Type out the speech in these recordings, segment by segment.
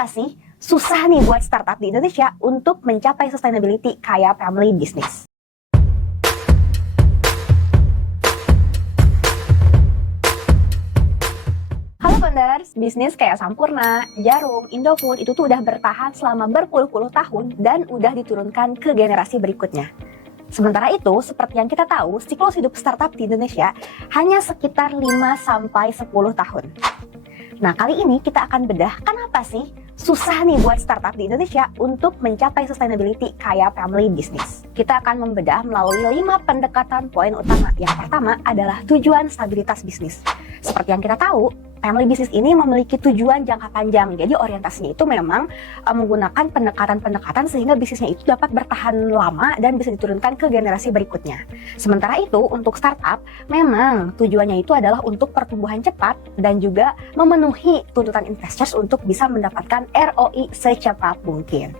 Kenapa sih susah nih buat startup di Indonesia untuk mencapai sustainability kayak family business? Halo founders, bisnis kayak Sampurna, Jarum, Indofood itu tuh udah bertahan selama berpuluh-puluh tahun dan udah diturunkan ke generasi berikutnya. Sementara itu, seperti yang kita tahu, siklus hidup startup di Indonesia hanya sekitar 5-10 tahun. Nah, kali ini kita akan bedah kenapa sih susah nih buat startup di Indonesia untuk mencapai sustainability kayak family business. Kita akan membedah melalui 5 pendekatan poin utama. Yang pertama adalah tujuan stabilitas bisnis. Seperti yang kita tahu, family business ini memiliki tujuan jangka panjang. Jadi orientasinya itu memang menggunakan pendekatan-pendekatan sehingga bisnisnya itu dapat bertahan lama dan bisa diturunkan ke generasi berikutnya. Sementara itu untuk startup memang tujuannya itu adalah untuk pertumbuhan cepat dan juga memenuhi tuntutan investors untuk bisa mendapatkan ROI secepat mungkin.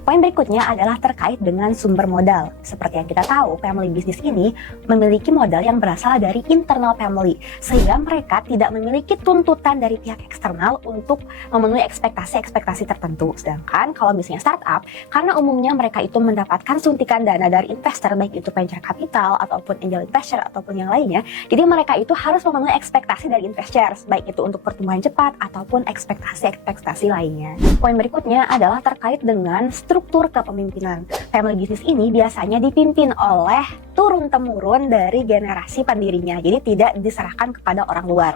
Poin berikutnya adalah terkait dengan sumber modal. Seperti yang kita tahu, family business ini memiliki modal yang berasal dari internal family, sehingga mereka tidak memiliki tuntutan dari pihak eksternal untuk memenuhi ekspektasi-ekspektasi tertentu. Sedangkan kalau misalnya startup, karena umumnya mereka itu mendapatkan suntikan dana dari investor, baik itu venture capital, ataupun angel investor, ataupun yang lainnya, jadi mereka itu harus memenuhi ekspektasi dari investors, baik itu untuk pertumbuhan cepat, ataupun ekspektasi-ekspektasi lainnya. Poin berikutnya adalah terkait dengan struktur kepemimpinan. Family business ini biasanya dipimpin oleh turun-temurun dari generasi pendirinya, jadi tidak diserahkan kepada orang luar.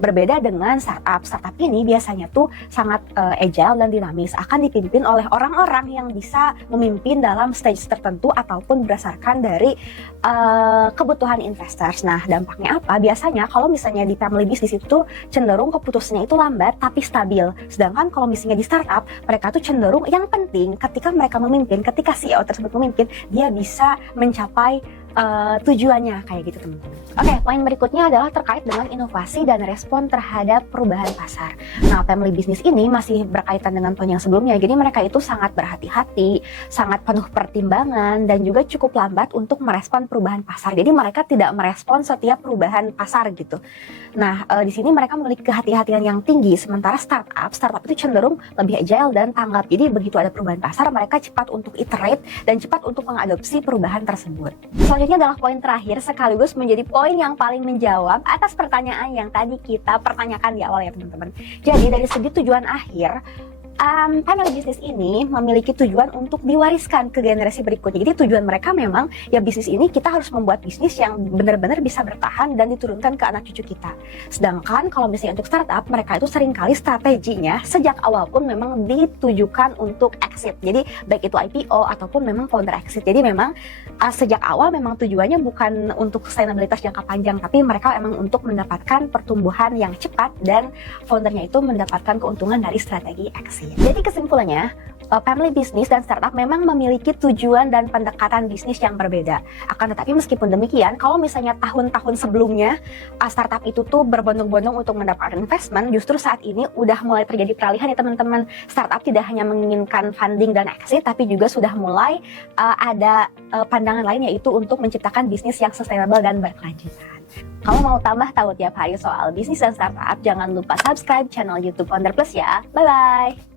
Berbeda dengan startup ini biasanya tuh sangat agile dan dinamis, akan dipimpin oleh orang-orang yang bisa memimpin dalam stage tertentu ataupun berdasarkan dari kebutuhan investors. Nah, dampaknya apa? Biasanya kalau misalnya di family business itu cenderung keputusannya itu lambat tapi stabil. Sedangkan kalau misalnya di startup, mereka tuh cenderung yang penting ketika mereka memimpin, ketika CEO tersebut memimpin, dia bisa mencapai tujuannya kayak gitu teman-teman. Oke, poin berikutnya adalah terkait dengan inovasi dan respon terhadap perubahan pasar. Nah, family business ini masih berkaitan dengan poin yang sebelumnya. Jadi mereka itu sangat berhati-hati, sangat penuh pertimbangan dan juga cukup lambat untuk merespon perubahan pasar. Jadi mereka tidak merespon setiap perubahan pasar gitu. Nah, di sini mereka memiliki kehati-hatian yang tinggi. Sementara startup itu cenderung lebih agile dan tanggap. Jadi begitu ada perubahan pasar, mereka cepat untuk iterate dan cepat untuk mengadopsi perubahan tersebut. Selanjutnya adalah poin terakhir sekaligus menjadi poin yang paling menjawab atas pertanyaan yang tadi kita pertanyakan di awal ya teman-teman. Jadi dari segi tujuan akhir, family business ini memiliki tujuan untuk diwariskan ke generasi berikutnya. Jadi tujuan mereka memang ya bisnis ini kita harus membuat bisnis yang benar-benar bisa bertahan dan diturunkan ke anak cucu kita. Sedangkan kalau misalnya untuk startup, mereka itu seringkali strateginya sejak awal pun memang ditujukan untuk exit. Jadi baik itu IPO ataupun memang founder exit. Jadi memang sejak awal memang tujuannya bukan untuk sustainabilitas jangka panjang, tapi mereka memang untuk mendapatkan pertumbuhan yang cepat dan foundernya itu mendapatkan keuntungan dari strategi exit. Jadi kesimpulannya, family business dan startup memang memiliki tujuan dan pendekatan bisnis yang berbeda. Akan tetapi meskipun demikian, kalau misalnya tahun-tahun sebelumnya startup itu tuh berbondong-bondong untuk mendapatkan investment, justru saat ini udah mulai terjadi peralihan ya teman-teman. Startup tidak hanya menginginkan funding dan exit, tapi juga sudah mulai ada pandangan lain, yaitu untuk menciptakan bisnis yang sustainable dan berkelanjutan. Kalau mau tambah tahu tiap hari soal bisnis dan startup, jangan lupa subscribe channel YouTube Founder Plus ya. Bye-bye!